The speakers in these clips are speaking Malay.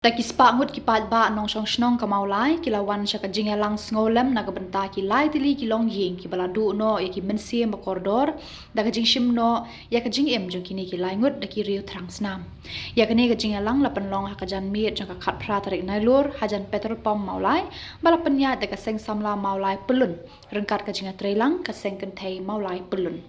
Daki sepangut kipat ba nong Sngewlem Nongmawlai kilawan Iakajingshah Sngewlem naga benta kilai tili kilong ying kibaladu no yaki mensi makordor Iakajingshah no Iakajingshah jong kini kilai ngut daki riu terang senam yakni Iakajingshah lapan long hakajan miet jong kat pra tarik nailur hajan petrol pom Mawlai balapnya daka seng Samla Mawlai pelun rengkat Iakajingshah trelang kaseng kentai Mawlai pelun.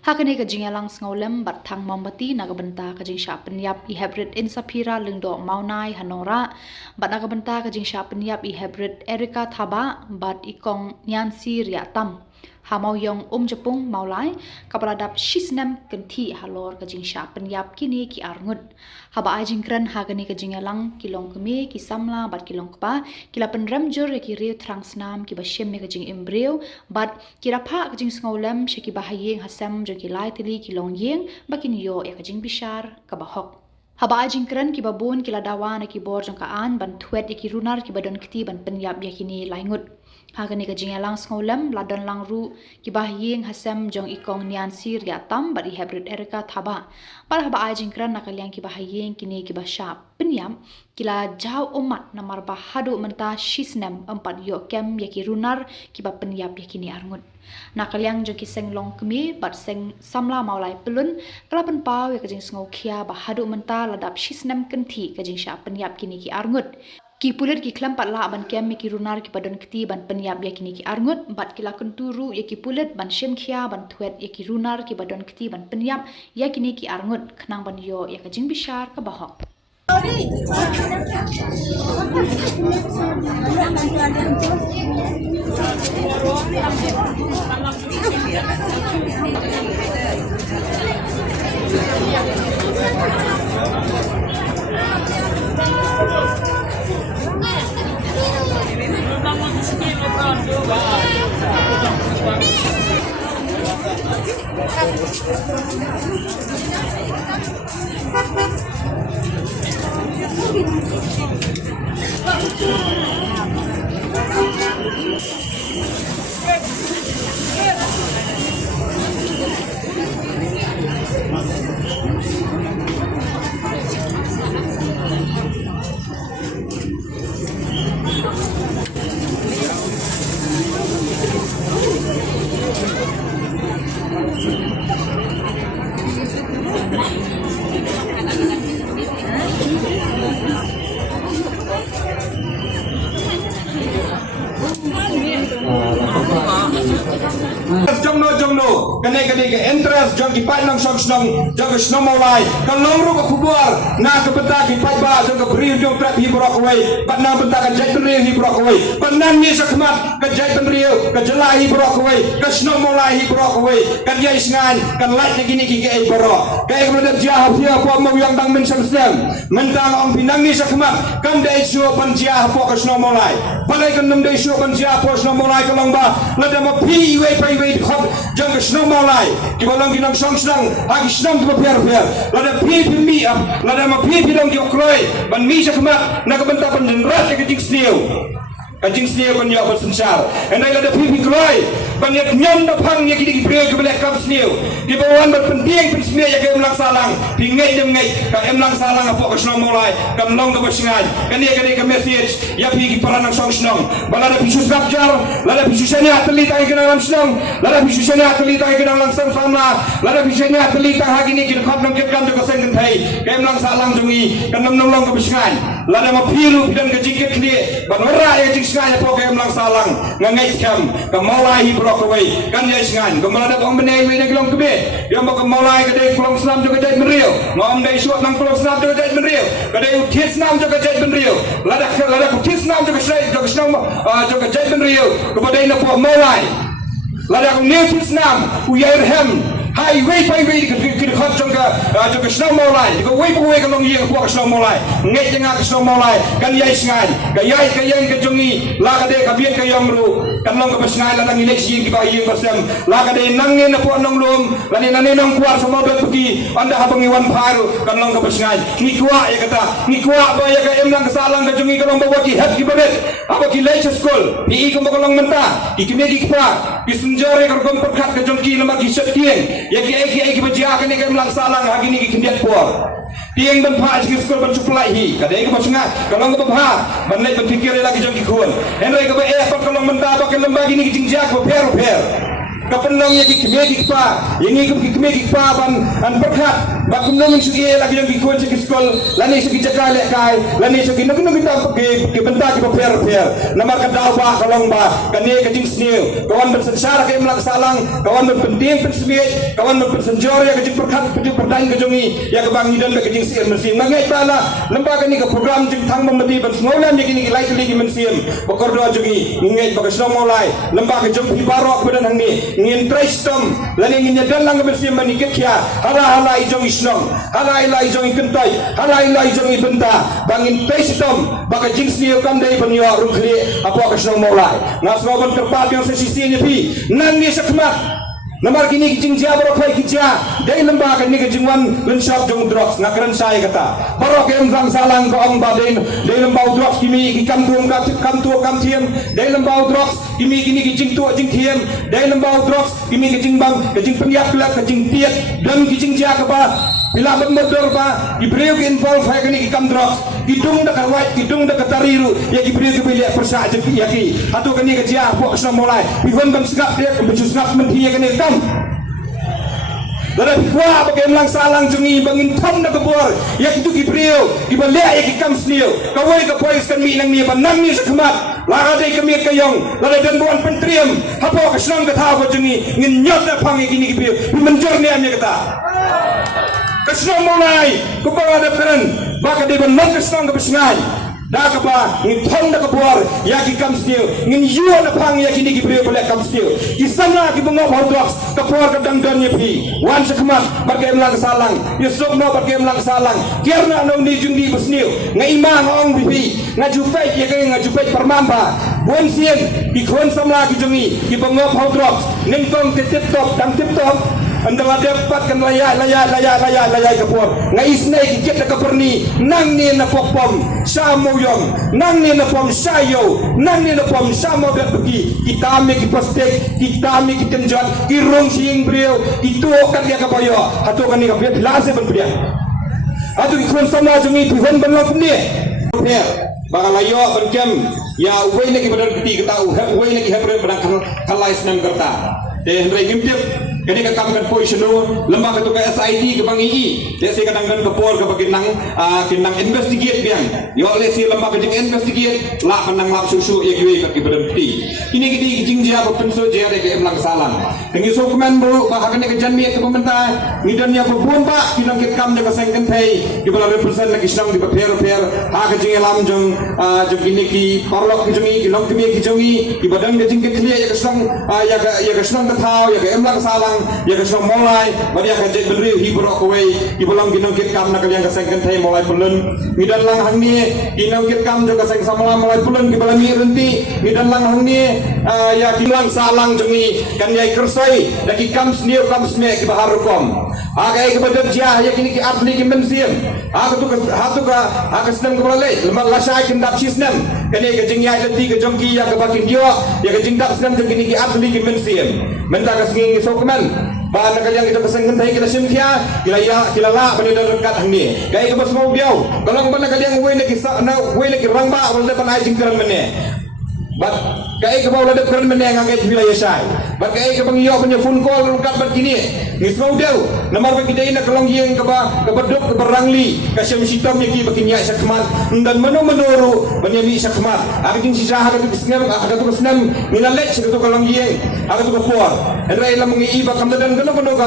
Hakani Iakajingshah Sngewlem batang mombati naga benta Iakajingshah Pyniap Heprit Insaphira lingdo maunai hanora bat naga benta Iakajingshah Pyniap Heprit Erika thaba bat ikong Niancy riatam hamau yong jepung Mawlai kapaladap shisnem kenti halor Iakajingshah Pyniap kini ki arngut haba ajingkran hagani Iakajingshah kilong kemi ki Samla bat kilong kpa kila penremjur ki riu terang senam ki basyem Iakajingshah embryo bat kirapa Iakajingshah Sngewlem syaki bahayeng hasam jong kilai tili kilong yeng bakin yo Iakajingshah bishar kabahok haba ajingkran ki babun kila dawan ki bor jong kaan ban thuet ki runar ki badon keti ban Pyniap yakini laingut Hakani Iakajingshah Sngewlem ladon langru ki bahyeng hasam jong ikong Niancy riatam bat Heprit Erika thaba par haba ajingkran nakaliang ki bahyeng kini ki basya Pyniap kila jau umat namar bahadu menta shisnem empat yo kem yaki runar ki ba Pyniap yakini arngut nakaliang jong ki Senglong kemi bat seng Samla Mawlai pelun kelapan pau Iakajingshah Sngewlem bahadu menta ladap shisnem kenti Iakajingshah Pyniap kini ki arngut ki pulit ki klampat la ban kem ki runar ki padon keti ban Pyniap yakini ki arngut bat kila kenturu yaki pulit ban syemkhia ban thuet yaki runar ki badon keti ban Pyniap yakini ki arngut khnang ban yo Iakajingshah bishar ka bahok Jomno kene interest jong ki pat nang Sngewlem jong Nongmawlai kalong ru ko Khubor na ke benta ki pat ba jong ke bri jong trap hi borok wei pat na benta ka jai penriu hi borok wei pat nan ni sakmat ka jai penriu ka jela hi borok wei ka Nongmawlai hi borok wei kan yai sngan kan lait ni kini ki ai borok ka ai brodap jah hia po mau yang dang men Sngewlem mentang ong pinang ni sakmat kan dai suo pan jah po ka Nongmawlai palai kan nam dai suo pan jah po Nongmawlai kalong ba lada ma phi wei pai wei khop jong ke Nongmawlai ki balong ki nang Sngewlem hagi snam tu per lada phi mi ap lada ma phi dong ki okroi ban mi sakmat na ka benta pan denrat ke Iakajingshah kan yo bersensar endai lada phi kroi ban yak nyom da phang yak ki bre ke belak kam sniu ki bawan berpenting pen sniu yak em lang salang pi ngai dem ngai ka em lang salang apo ke Nongmawlai kam long ka bersingai kan ye ka message ya pi ki para nang Sngewlem balada pi susap jar lada pi susanya atli tai ke dalam Sngewlem lada pi susanya atli tai ke dalam Samla lada pi susanya atli tai hagi ni ki khop nang ket kam jo ka seng thai ke em lang salang jongi kan nam long ka bersingai lada ma phiru dan ka jiket kli ban ora ya Sngewlem po ke em lang salang ngai kam ka Mawlai hi brokaway kan yai Sngewlem kemalada ko menai we nang long kebe yang ba Mawlai ka dei kulong snam jo ka jai menriu ngom dei suat nang kulong snam jo ka jai menriu ka dei uthis nam jo ka jai menriu lada uthis nam jo ka snam jo ka jai menriu ko ba dei na po Mawlai lada ko new uthis nam u yai hem hai wei pai wei ki khot jong ka Nongmawlai ko wei ka long yeng po ka Nongmawlai ngai jenga ka Nongmawlai kan yai Sngewlem ka yai ka yeng ka jongi la ka de ka bien ka yong ru kan long ka Sngewlem la nang eleksi ki ba yeng basam la ka de nang ne na po nong lum la ne nang ne nong kuar sama bet pergi anda habangi wan pharu kan long ka Sngewlem ni kuwa ya kata ni kuwa ba ya ka em lang ka salang ka jongi ka long ba ki hat ki baret aba ki lech school pi ko ba long menta ki ki pa ki sunjare ka kom perkhat ka jongi na ma ki set kieng ya ki ai ki bajia ka ni ka em lang salang hagi ni ki kendiat por tiang ban pha jing skol ban suplai hi kadai ka basnga kalong ka pha ban lai ban fikir lagi jong ki khun henry ka ba pat kalong menta ba ke lembagi ni jing jak ba per kapenong ya ki pa yang ni ki pa ban an berkat ba kumnong sugi lagi jong ki khun ki skol lani sugi jakal le kai lani sugi nong kita ke benta ki per namar ka daw ba kalong ba kani ka jing sneu kawan ban sensara ke mlak salang kawan ban penting pensbiet kawan ban senjor ya ka jing berkat ka jing perdang ka jongi ya ka bang dan ka jing sir mesin mangai bala lembaga ni ka program jing thang memati ban Sngewlem ya kini lai lagi mensim bakordo jongi ngai ba ka Nongmawlai lembaga jong pi barok badan hang ni ngin tristom lani ngin dan lang mensim mani kekya hala ijong isnong hala ijong ikentai hala ijong ibenta bangin tristom baka jing sneu kam dai ban yo rukli apa ka Nongmawlai ngasroban kerpat yang sesi ni pi nang ni sakmat namar kini kijing jia baru kai kijia dai lembaga ni kijing wan lenshop jong drugs ngakran sai kata baru kem zang salang ko ong badin dai lembau drugs kimi ki kam tuang kam thiem dai lembau drugs kimi kini kijing tu jing thiem dai lembau drugs kimi kijing bang kijing Pyniap lak kijing tiet dan kijing jia ka ba bila bermodal ba ibreu ke involve hai kini ki kam drugs kidung dak white kidung dak tariru ya ibreu ke bilik persa je ya ki atu kini ke jia pok Nongmawlai bihon bang segap dia becusnap menthi ya kini kam Lara pikwa pakai melang salang jungi bangin thom na Khubor ya kitu ki brio ibalik ya ki kam sneu kawai ka pois kan mi nang ni ban nang ni sakmat lara dai kami kayong lara dan buan pentriam hapo ka snong ka thaw ko jungi ngin nyot na phang ki ni ki brio menjor ni amya kata ka Nongmawlai ko ba ada peran baka dai ban nang ka snong ka besngai dah kapa ngin thong na Khubor ya ki kam sneu ngin yuan na phang ya ki ni ki brio boleh kam sneu ki Samla ki bangop hodrox Khubor ka dangdan ye pi wan sakmat pakai melang salang yusuk no pakai melang salang kierna no ni jungdi besneu ngai ma ngong pi ngajupet ya ke ngajupet permamba buan sien ki khon Samla ki jungi ki bangop hodrox ning tong tip top dang tip top andala dapat kan layak Khubor ngai snai ki jet ka perni nang ni na popom samoyong nang ni na pom sayo nang ni na pom samo dat pergi kita me ki postek kita me ki tenjat ki rong sing brio itu kan dia ka payo hatu kan ni ka brio lase ban brio hatu ki khon Samla jungi pihon ban lang ni per bagalayo ban kem ya uwe ne ki badan keti kita uwe ne ki Heprit badan kalai senam kerta de hendrai ngimtip kini ka kam kan poisino lembaga tu ka SID ke bang ii dia si kadang kan Khubor ke baginang kinang investigate biang yo le si lembaga jing investigate la panang lap susu ye kiwi ka berhenti kini kiti jing dia ba penso je de ke emlang salang dengi so komen bu ba hakane ke janmi ke pemerintah ngidan ya bubun ba kinang kit kam de ka sengken pay ki bala represent lagi snang di ba per ha ka jing elam jong jong kini ki parlok ki jongi ki long ki jongi ki badang de jing ke clear ya ka snang ya ka snang ka thau ya ka emlang salang ya ka Nongmawlai bari ka jet beri hibrok away ibolong ginong kit kam na kaliang ka sengken thai mulai pulun midan lang hang ni ginong kit kam jo ka seng Samla mulai pulun ki bala mi renti midan lang hang ni ya kilang salang jongi kan yai kersai daki kam sneu kam sme ki bahar kom agai ke badar jah ya kini ki atli ki mensiem hatu ka senam ke bala lemar lasai kindap sisnem kan yai ka jing yai lenti ka jongki ya ka bakin dio ya ka jing dap senam kini ki atli ki mensiem menta ka singing sokman ba na kaliang kita pasang kentai kita simkia kila la bani dan dekat hangni kai ke bas mau biau kalau ban kaliang we na kisa na we na kirangba wala pan ai jingkaran mene bat kai ke bawla de keran mene ngangai wilayah sai bat kai ke bangio punya phone call lukat bat kini ngis mau deu namar ba kita ina kalong yeng ke ba ke beduk ke berangli ka syam sitam yaki bakinya sakmat dan menuru banyami sakmat aking sisah ka tu snam ka tu snam nilalet ka tu kalong yeng ka tu Khubor Rai lam ngi iba kam dan kena kono ka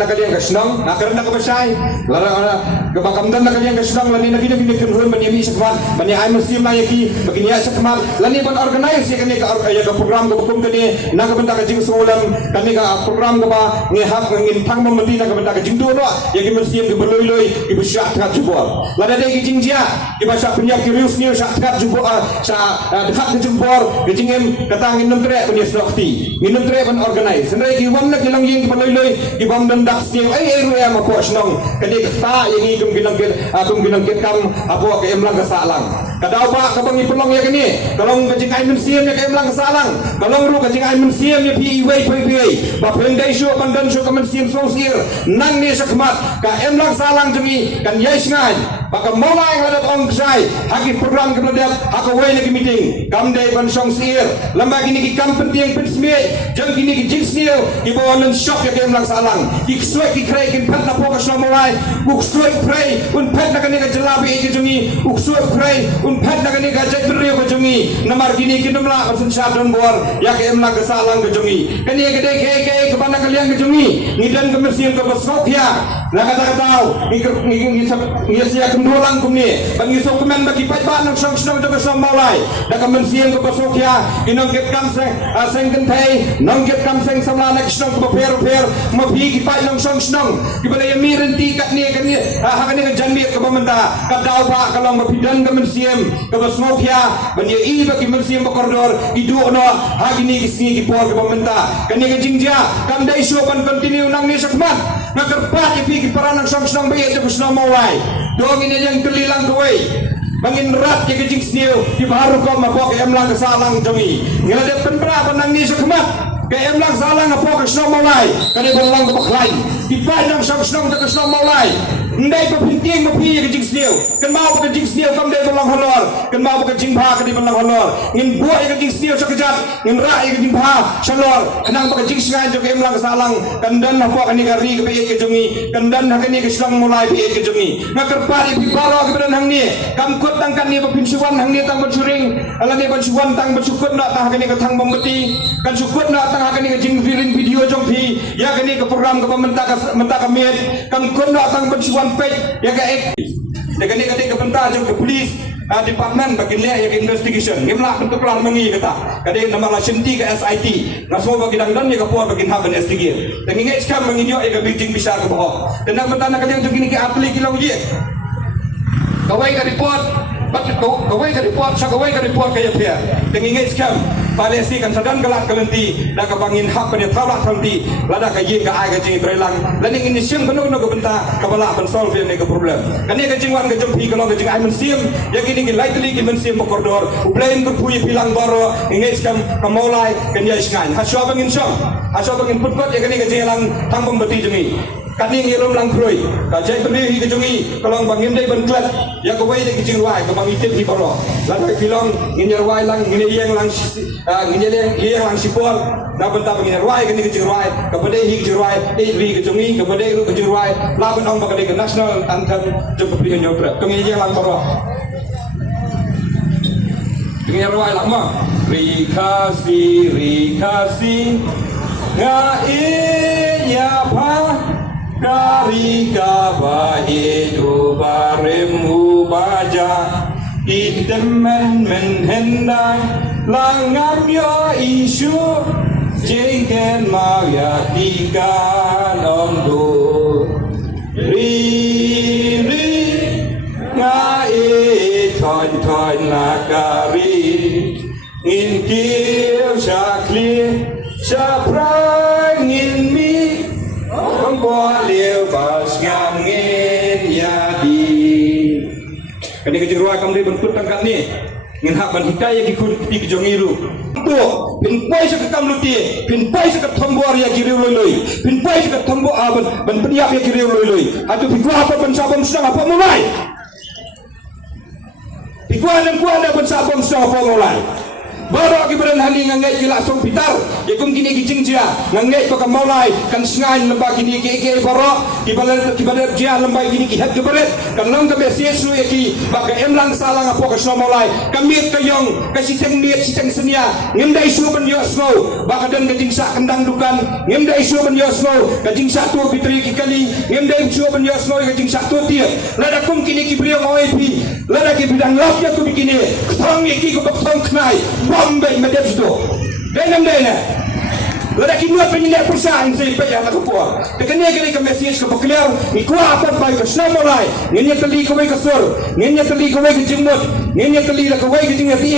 nakaliang ka snam akarna ka basai lara ka bakam dan nakaliang ka snam lani nakina kini kunhun banyami sakmat banya ai muslim na yaki bakinya sakmat lani ban organize ya kani ka program ka hukum kani na ka benda ka jing Sngewlem kani ka program ka ba ngehak ngin thang mementi na ka benda ka jing do ya ki muslim ki berloi ki besyak kat Khubor lada de ki jing dia ki bahasa Pyniap ki rius ni sak kat Khubor sa dekat ke Khubor ki jing em katang inum tre punya slokti minum tre ban organize sendai ki wam na ki lang yeng ki berloi ki bam dan dak stiu ai ru ya ma ko snong kani ka ta yang ikum ginang kit kam apo ka em lang ka salang kadau ba ka bangi pelong ya kini kalong ka jing ai men siam ya ka emlang salang kalong ru ka jing ai men siam ya pi wei ba pendai shu kan dan shu ka men siam so sir nang ni sakmat ka emlang salang jemi kan yes ngai baka molai ngadat ong sai haki program ka bladap haka wei lagi meeting kam dei ban song sir lamba kini ki kam penting pen smie jang kini ki jing snil ki bawalan shop ya ka emlang salang ki swek ki krei kin pat na poka shlo molai buk swek prei un pat na kani ka jelabi ke jemi buk swek prei un pat na kani ka jek brio ka jemi namar kini ki namla ka sen don bor ya ka emlang ka salang ka jemi kani ka dei ke ka bana kalian ka jemi ni dan ka mesim ka basok ya na kata tau ni sia kendolang kumni bagi sok kemen bagi pat nang song song ka som molai da ka mesim ka basok ya inong get kam seng kentai nong get kam seng samla nak song ka per ma pi ki pat nang song song ki bala ya miren ti kat ni ha ka ni ka janmi ka bamanda ka dau ba ka long ma pidan ka mesim ka basok ya ban ya i ba ki mesim ba koridor idu no ha gini ki singi ki por ka bamanda kan ni ka jingja kam dai sho ban continue nang ni sakmat na kerpat pi ki paranang song song ba ya ka song molai dong ini yang kelilang kawai bangin rat ke jing sniu ki baru ko ma bok emlang ka salang jongi ngila de penbra panang ni sakmat ke emlang salang apa ka song molai kan ibon lang ka baklai ki panang song song ka song molai ndai ko pinting mo pi ke jing sniu kan mau ka jing sniu kam de lang honor kan mau ka jing pha ka di lang honor ngin buai ka jing sniu sakjat ngin ra ka jing pha shalor kanang ka jing sngai jo ke emlang ka salang kan dan apa kan ni ka ri ka pi ke jongi kan dan ka ni ka song molai pi ke jongi ngakar pari pi baro ka dan hang ni kam kot tang kan ni ba pinsuan hang ni tang bansuring ala ni bansuan tang basukut na tang ni ka thang bambati kan sukut na tang ka ni ka jing video jong pi ya ka ni ka program ka pamenta ka met kam kot na tang bansuan page ya ka ek de ka ni ka penta jong ka police department bakin le ya investigation ngimla bentuk lan mengi kata kade nama la senti ka SIT na so bagi dan ya ka por bakin ha investigate dan ngai skam menginyo ya ka bijing bisa ka bohong dan nak bentana ka jong kini ka apli kilau je kawai ka report kawai ka report sa kawai ka report kaya pia dan ngai skam palesi kan sadan galak kalenti da ka bangin hak pada tawla thamti lada ka yin ka ai ka jing trelang lan ini sim kanu no ka benta ka bala ban solve ni ka problem kan ni ka jingwan ka jompi ka ka jing ai men sim ya kini ki lightly ki men sim koridor u blame ku pui bilang baro ngai skam ka molai kan ya isngan ha sho bangin putkot ya kini ka jinglang thang pembeti jemi kani ngirum lang kroi ka jai beri hi kejungi kalong bangim dai ban klat ya ko wai de kijing wai ka bang itip hi baro la dai bilong nginyer wai lang ngine yang lang nginyer yang lang sipol da benta bangin wai kani kijing wai ka bade hi kijing wai ri kejungi ka bade ru kijing wai la ban ong ba ka national anthem jo ko pri nyotra ka ngi yang lang baro nginyer wai lang ma ri khasi nga ya pa Kari kaba itu baremu baja Itemen menhendang Langam yo isu Jengken mau ya ikan omdu Ri Ngai Toin nakari Ngin kiu syakli Syapra ngin mi Khuborjylla bas ngin ya di kani ke jirwa kam de bentuk tangkat ni ngin hak ban hikaya ki kun ti jongiru to pin pai sa kam luti pin pai sa Khubor ya kiriu loi pin pai sa thambo ban Pyniap ya kiriu loi atu pikwa apa ban sabam sedang apa mulai pikwa dan kuada ban sabam sedang apa mulai baru ki beran hali ngangai ki langsung pitar ya kum kini ki jingja ngangai ko ka molai kan sngai lamba kini ki baru ki baler dia lamba kini ki hat ke beret kan long ka message lu ya ki baka emlang salang apa ka molai kami ka yong ka siteng miet siteng senia ngendai su ban yosno baka dan ka jingsa kendang dukan ngendai su ban yosno ka jingsa tu pitri ki kali ngendai su ban yosno ka jingsa tu dia lada kum kini ki brio oi pi lada ki bidang lap ya ku bikini thong ki ko thong knai Bombay madepsto denam dena lada kinua penina persan sei pe ya Khubor tekene kene ka message ko clear ni kwa apa pai ka snamolai ngenya tali ko ka sor ngenya tali ko ka jingmot ngenya tali ka wai ka jingati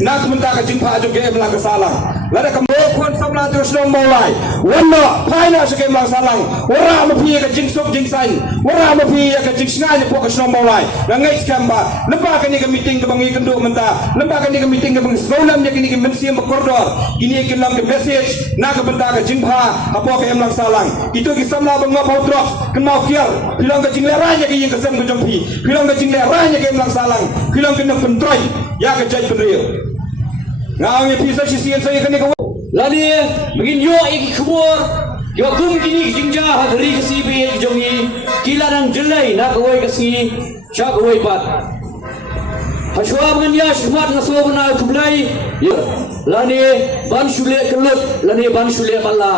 nak menta ka jingpa jo ke emla ka salang lada ka mo kon samla tu Nongmawlai wanno Pyniap sa kem lang salang wara mo pi ka jingsok jingsain wara mo pi ka jingsngai po ka Nongmawlai ngai skamba lemba ka ni ka meeting ka bangi kendo menta lemba ka ni ka meeting ka bang Sngewlem ya kini ka mensiam kordor kini ka lang ka message na ka benta ka jingpha apo ka em lang salang itu ki samla bang ngapau drop kenau kiar bilang ka jingleranya ki yang ka sem ka jongpi bilang ka jingleranya ka em lang salang bilang ka nak pentroi ya ka jai penriu ngau ni pisa sisian saya kini ka lani begin yo iki Khubor yo kum kini jingjah hari kesibi jongi kila nang jelai nak awai kasi chak awai pat hashwa mengnya shmat ngaso bana kublai yo lani ban shule kelut lani ban shule balla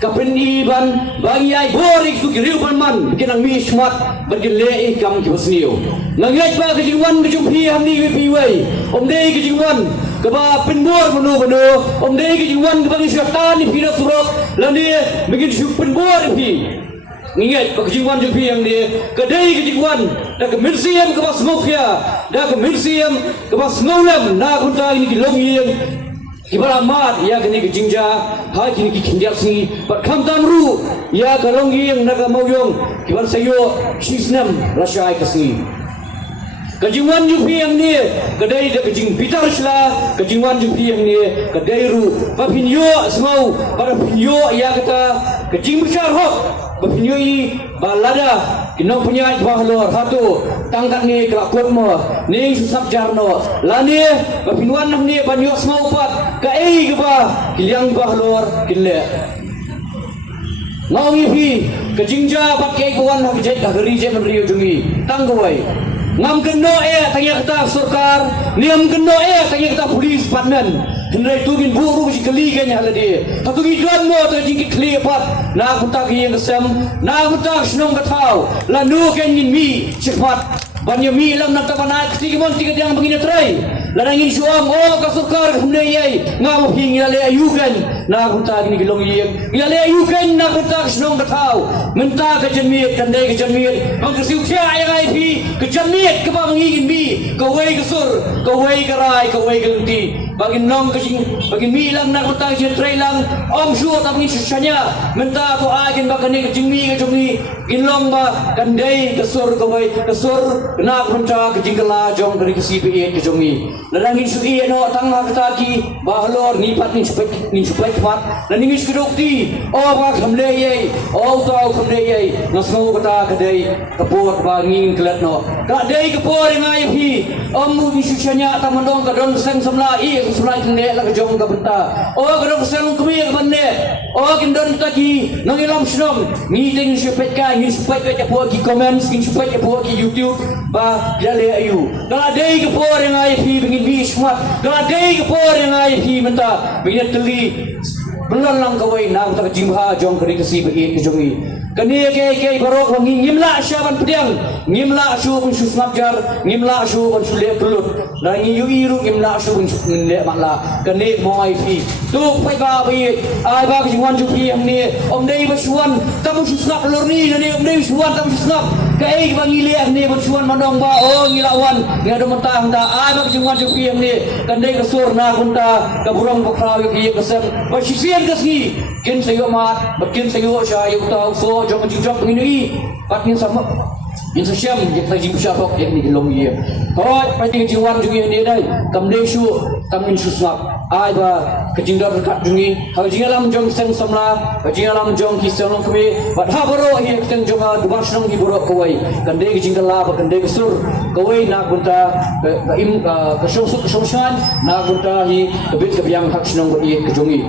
kapeni ban bagi ai borik tu kiriu ban man bikin ang mi shmat bagin le ikam ki basniu nangai ba ke jingwan ke jumpi hamni pi wai omdei ke jingwan kaba penbor menu omdei ke jingwan ke bagi syaitan ni pira surok lani bikin syuk penbor pi ngingat ke jingwan jumpi yang ni kedai ke jingwan dak ke museum ke bas mafia dak ke museum ke bas Sngewlem na kunta ini ki longyeng kibala mat ya kini ke jingja ha kini ki kindiak singi pat kham tamru ya ka longyeng na ka mawyong kibal sayo shisnam rasyai ke singi kejingwan jupi yang ni kedai de kejing pitar sela kejingwan jupi yang ni kedai ru papinyo semau para pinyo ya kata kejing besar hok papinyo i balada kinong punya bahlor hatu tangkat ni kelakut mo ning susap jarno lani papinwan nam ni banyo semau pat ka ei ke ba kiliang bahlor kille ngau ipi kejingja pat kei kawan hak jait hari je menriu jungi tanggawai ngam keno tanya kata sarkar niam keno tanya kata polis panen hendai tugin buru si keli kanya haladi hatugi don mo ta jingki kli pat na kunta ki yang kesem na kunta snong katau lanu kenin mi cepat banyak mi lang nak tapanai kiti mon tiga yang begini try larangin suang ka sarkar hendai ai ngam hing le ayukan na kunta ni gilong yeng le ayukan na kunta snong katau menta ka jenmiet kandai ka jenmiet ang kesiu sia ai ai pi ka jenmiet ka ba mangigin mi ka wei ka sur ka wei ka rai ka wei ka lenti bagin nong ka jing bagin mi lang na kunta jen try lang om su ta mangin susanya menta ko agin ba kani ka jingmi ka jongi ginlong ba kandai ka sur ka wei ka sur na kunta ka jingkala jong dari ka CPA ka jongi larangin su i no tangha ka ki bahlor ni pat ni supai pat dan ingis kedokti ba khamle ye tau khamle ye nasmo kata kadai kapor ba ngin klet no ka dei kapor ngai phi mu susanya ta mandong ka don sang samla i samla ne la ka jong ka benta ka don sang kumi ka banne kin don ta ki nang ilam snom ni ting supet ka ni supet ka po ki comments ki supet ka po ki YouTube ba jale ayu ka dei kapor ngai phi bingin bi smart ka dei kapor ngai phi menta bingin teli belon lang kawai nang tak jimha jong kari kasi bagi jongi kani ke barok wangi ngimla syaban pediang ngimla su pun susnapjar ngimla su pun sule kelut dan ngiyu iru ngimla su pun le makla kani moi fi tu pai ba bi ai ba jingwan jupi yang ni om dei basuan tamu susnap lor ni ni om dei suan tamu susnap kai bangi le ni basuan mandong ba ngilawan ngado mentang da ai ba jingwan jupi yang ni kandai kasur na kunta kaburang pokrawi ki kesem basisian kasni kin sayo mat bakin sayo sya yu tau so jong jingjong ngini patnin sama Insaphira yang tadi bersyarok yang ni long ye hoi pai jiwan jungi ni dai kam dei su kam in susap ai ba kejingdar dekat jungi Sngewlem jong seng Samla Sngewlem jong ki Shillong kwe bat ha boro hi teng jong donbosco ki boro kawai kan dei jingkala ba kan dei sur kawai na kunta ka im ka soshan na kunta hi bit ka biang hak snong ko ye jungi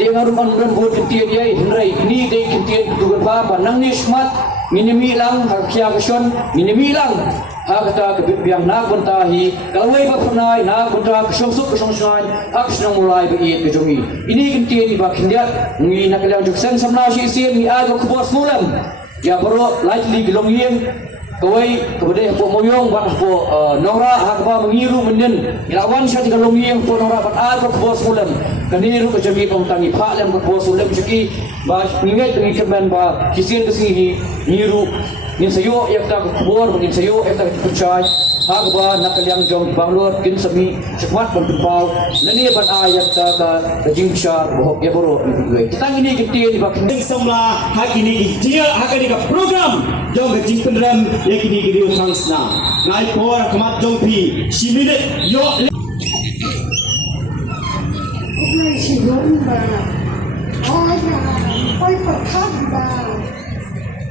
Tiang rumah buat kentian ye hindrai ini dei kentian dugan ba nang ni smart minimi lang hakya kason minimi lang hakata kebiang na kontahi kalwai ba pernai na konta kesungsuk kesungsuan hak senang mulai bagi kejongi ini kentian ba kindiat ngi nak lang juksen samla si sien mi aga Khubor Sngewlem ya baro lightly gelong yeng kawai kepada po moyong bat po nora hak ba mengiru menen ilawan sya tiga long yeng po nora bat aga Khubor Sngewlem kaniru kejami pangtangi pak lem Khubor Sngewlem siki ba ningai tengi kemen ba kisien kesini ngiru ngin sayo yak ta Khubor ngin sayo yak ta percaya Hagba nakaliang jong banglor kin sami cepat bertempau nani ban ayat ka Iakajingshah bohok ya boro itu tang ini kita di bakin Samla hakini dia hakani ka program jong gajing penram yakini video transna ngai por kamat jong pi simile yo Hãy subscribe cho kênh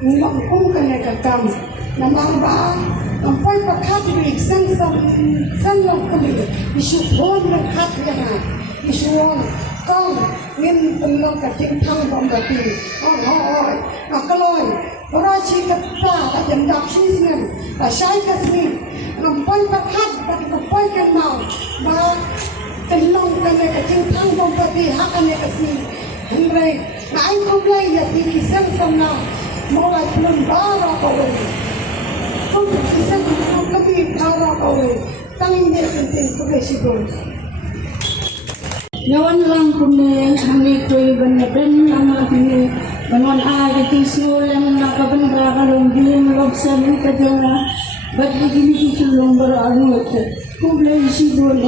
Ghiền Mì Gõ để không bỏ lỡ những video hấp dẫn. Ang pagpakat ni isang lang kami isuon ng katyahan isuon kong min penlong kating tang bombati akaloy rashi katta at dap season asay kasni ang pagpakat at pagpakat now ba penlong kami kating tang bombati hakane kasni hingray na ay kublay ya isang samla mulai belum bara kawin không isang kami para kawin tanging dia penting pagkasigon. Ngawan lang kung hangit ko'y banadan ang aking banon aking Sngewlem nakabanda kalong din wagsan ka dyan ba't hindi Shillong bara anot kung lang sigon